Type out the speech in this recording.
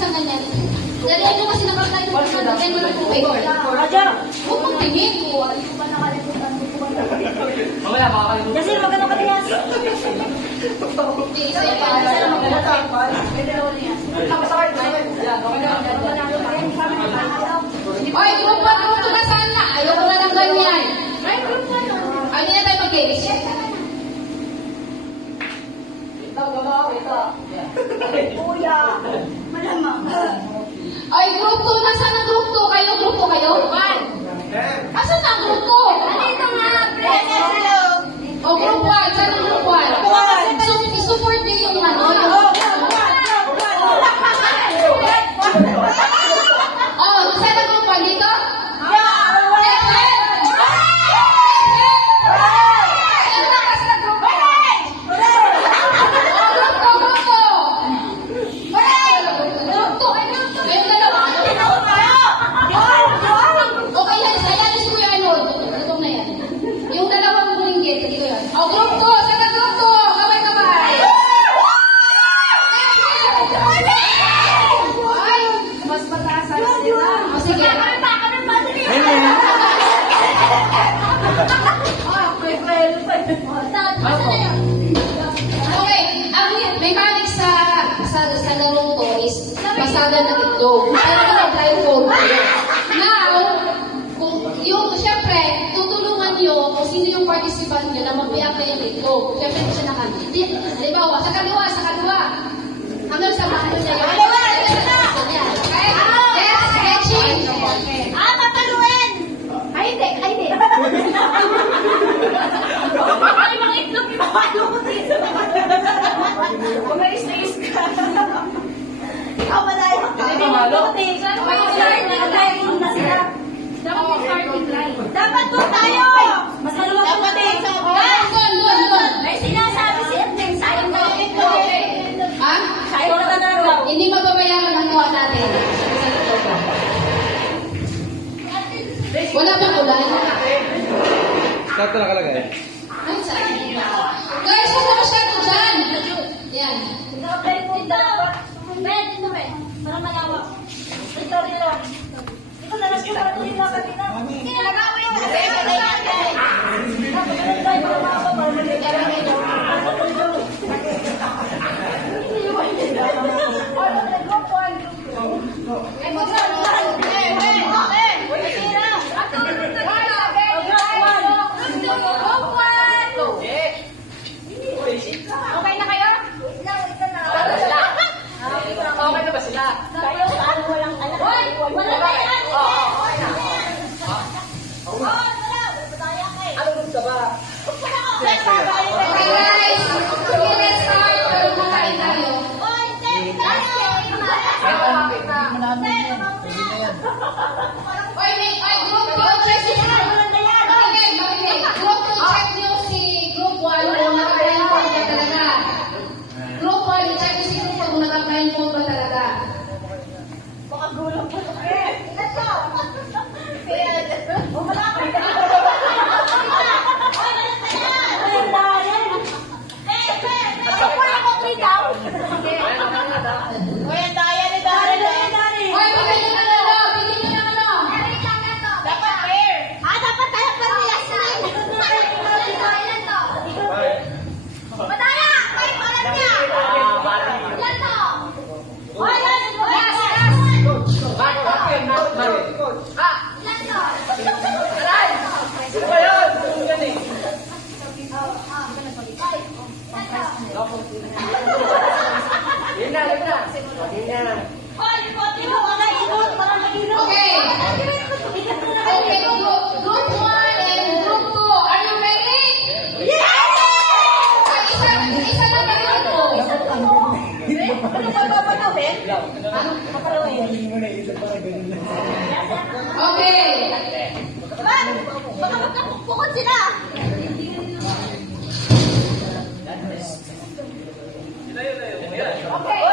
isang ganyan. Dali nyo kasi nakakain mo sa ganyan mo lang po kayo. Raja! Huwag mong tingin ko. Hindi ko ba nakalimutan mo po? Mamaya, makakalimutan. Kasi maganda ka niya. Hindi, isa yung pala. Oy, group 1, group 2 na sana. Ayoko na ng ganyan. Ay, group 1. Ay, hindi na tayo mag-games. Kuya! Malamang. Ay, group 2 na sana group 2. Kayo, group 2 kayo? Asan na group 2? Dito nga, hello! O, group 1. Sana group 1. So, isupport niyo yung ano, yung... Oh, sana group 1 dito? Pasada ng itlog. Pero tayo phone. Now, yung, siyempre, tutulungan nyo kung sino yung participant nyo na magpiyapa yung itlog. Siyempre, kung siya nakakiti. Halimbawa, sa kaliwa. Hanggang sa mahalo niya yun. Okay? Yes, stretching. Tataluin! Ay, hindi. Ay, mga itlog, ipapalo ko dito. Umais-ais ka. Ikaw malayo ka. Dapat po tayo! Mas maluwag po tayo. May sinasabi si Edwin. Sayang daw ito. Ha? Sayang na nagaw. Hindi mababayaran ang kuha natin. Wala bang ulan? Saan ito nakalagay? Ay, saan? Guys, huwag na masyado dyan. Yan. Nakapay po dapat. Dito, para malawak. Ito. Ito na lang para tuloy na kanina. Nagawin mo. Okay na kayo? Okay na ba sila? Kayo, paano walang anak? Wala tayo anak. Ano gusto ka ba? Okay guys, let's start. Pero kumakain tayo. Oy, group 2, check Group 2, check nyo si group 1 kung naka-blind phone ba talaga. Group 1, check nyo si group 1 kung naka-blind phone ba talaga. Baka gulang po. Ito! Okay, group 1 and group 2, are you ready? Yes! Isa lang na group 2. Ano ba babaluhin? Okay. Baka magkapukod sila. Okay.